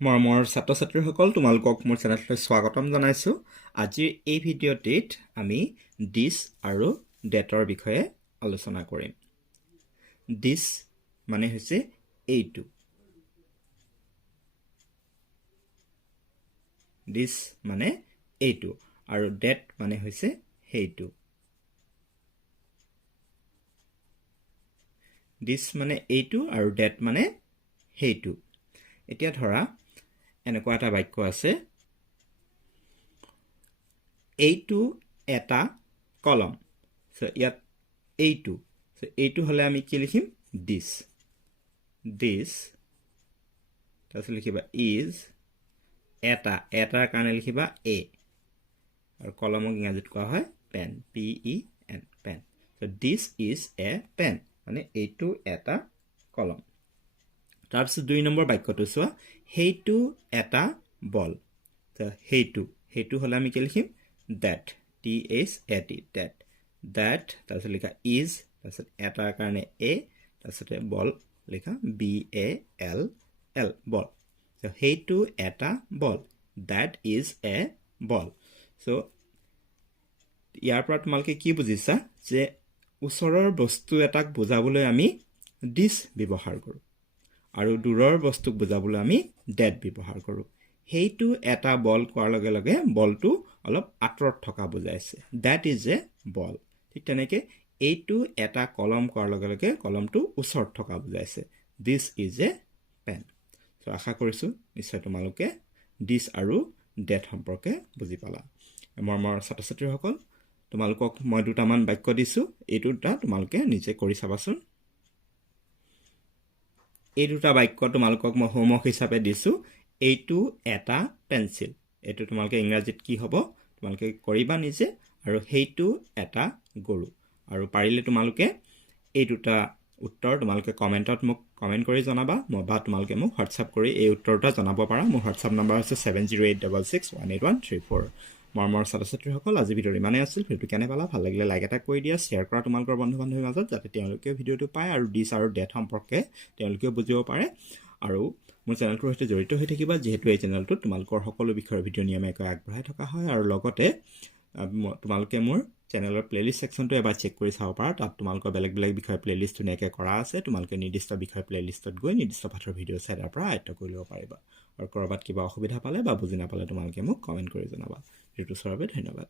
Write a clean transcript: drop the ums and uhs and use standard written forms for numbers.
মৰমৰ ছাত্ৰ ছাত্ৰীসকল তোমালোকক মোৰ চেনেললৈ স্বাগতম জনাইছোঁ। আজিৰ এই ভিডিঅ'টিত আমি দিছ আৰু ডেটৰ বিষয়ে আলোচনা কৰিম। দিছ মানে হৈছে এইটো, দিছ মানে এইটো, আৰু ডেট মানে হৈছে সেইটো। দিছ মানে এইটো আৰু ডেট মানে সেইটো। এতিয়া ধৰা এনেকুৱা এটা বাক্য আছে, এইটো এটা কলম। ইয়াত এইটো হ'লে আমি কি লিখিম? দিছ। দিছ তাৰপিছত লিখিবা ইজ, এটাৰ কাৰণে লিখিবা এ, আৰু কলমক ইংৰাজীত কোৱা হয় pen, PEN, pen. This is a pen মানে এইটো এটা কলম। তাৰপিছত 2 নম্বৰ বাক্যটো চোৱা, সেইটো এটা বল। সেইটো হ'লে আমি কি লিখিম? Date, THAT, date. ডেট তাৰপিছত লিখা ইজ, তাৰপিছত এটাৰ কাৰণে এ, তাৰপিছতে বল লিখা BALL, বল। সেইটো এটা বল, ডেট ইজ এ বল। ইয়াৰ পৰা তোমালোকে কি বুজিছা যে ওচৰৰ বস্তু এটাক বুজাবলৈ আমি দিছ ব্যৱহাৰ কৰোঁ, আৰু দূৰৰ বস্তুক বুজাবলৈ আমি ডেট ব্যৱহাৰ কৰোঁ। সেইটো এটা বল কোৱাৰ লগে লগে বলটো অলপ আঁতৰত থকা বুজাইছে, ডেট ইজ এ বল। ঠিক তেনেকৈ এইটো এটা কলম কোৱাৰ লগে লগে কলমটো ওচৰত থকা বুজাইছে, দিছ ইজ এ পেন। আশা কৰিছোঁ নিশ্চয় তোমালোকে দিছ আৰু ডেট সম্পৰ্কে বুজি পালা। মৰমৰ ছাত্ৰ ছাত্ৰীসকল, তোমালোকক মই 2টামান বাক্য দিছোঁ, এই 2টা তোমালোকে নিজে কৰি চাবাচোন। এই 2টা বাক্য তোমালোকক মই হোমৱৰ্ক হিচাপে দিছোঁ। এইটো এটা পেঞ্চিল, এইটো তোমালোকে ইংৰাজীত কি হ'ব তোমালোকে কৰিবা নিজে। আৰু সেইটো এটা গৰু। আৰু পাৰিলে তোমালোকে এই 2টা উত্তৰ তোমালোকে কমেণ্টত মোক কমেণ্ট কৰি জনাবা, বা তোমালোকে মোক হোৱাটছআপ কৰি এই উত্তৰ 2টা জনাব পাৰা। মোৰ হোৱাটছআপ নম্বৰ হৈছে 7086618134। মৰমৰ ছাত্ৰ ছাত্ৰীসকল, আজি ভিডিঅ'টো ইমানেই আছিল। ভিডিঅ'টো কেনে পালা? ভাল লাগিলে লাইক এটা কৰি দিয়া, শ্বেয়াৰ কৰা তোমালোকৰ বন্ধু বান্ধৱীৰ মাজত, যাতে তেওঁলোকেও ভিডিঅ'টো পায় আৰু দিছ আৰু ডেট সম্পৰ্কে তেওঁলোকেও বুজিব পাৰে। আৰু মোৰ চেনেলটোৰ সৈতে জড়িত হৈ থাকিবা, যিহেতু এই চেনেলটোত তোমালোকৰ সকলো বিষয়ৰ ভিডিঅ' নিয়মীয়াকৈ আগবঢ়াই থকা হয়। আৰু লগতে তোমালোকে মোৰ চেনেলৰ প্লেলিষ্ট ছেকশ্যনটো এবাৰ চেক কৰি চাব পাৰা। তাত তোমালোকৰ বেলেগ বেলেগ বিষয়ৰ প্লেলিষ্ট ধুনীয়াকৈ কৰা আছে। তোমালোকে নিৰ্দিষ্ট বিষয়ৰ প্লেলিষ্টত গৈ নিৰ্দিষ্ট পাঠৰ ভিডিঅ' চাই তাৰ পৰা আয়ত্ব কৰি ল'ব পাৰিবা। আৰু ক'ৰবাত কিবা অসুবিধা পালে বা বুজি নাপালে তোমালোকে মোক কমেণ্ট কৰি জনাবা। ভিডিঅ'টো চোৱাৰ বাবে ধন্যবাদ।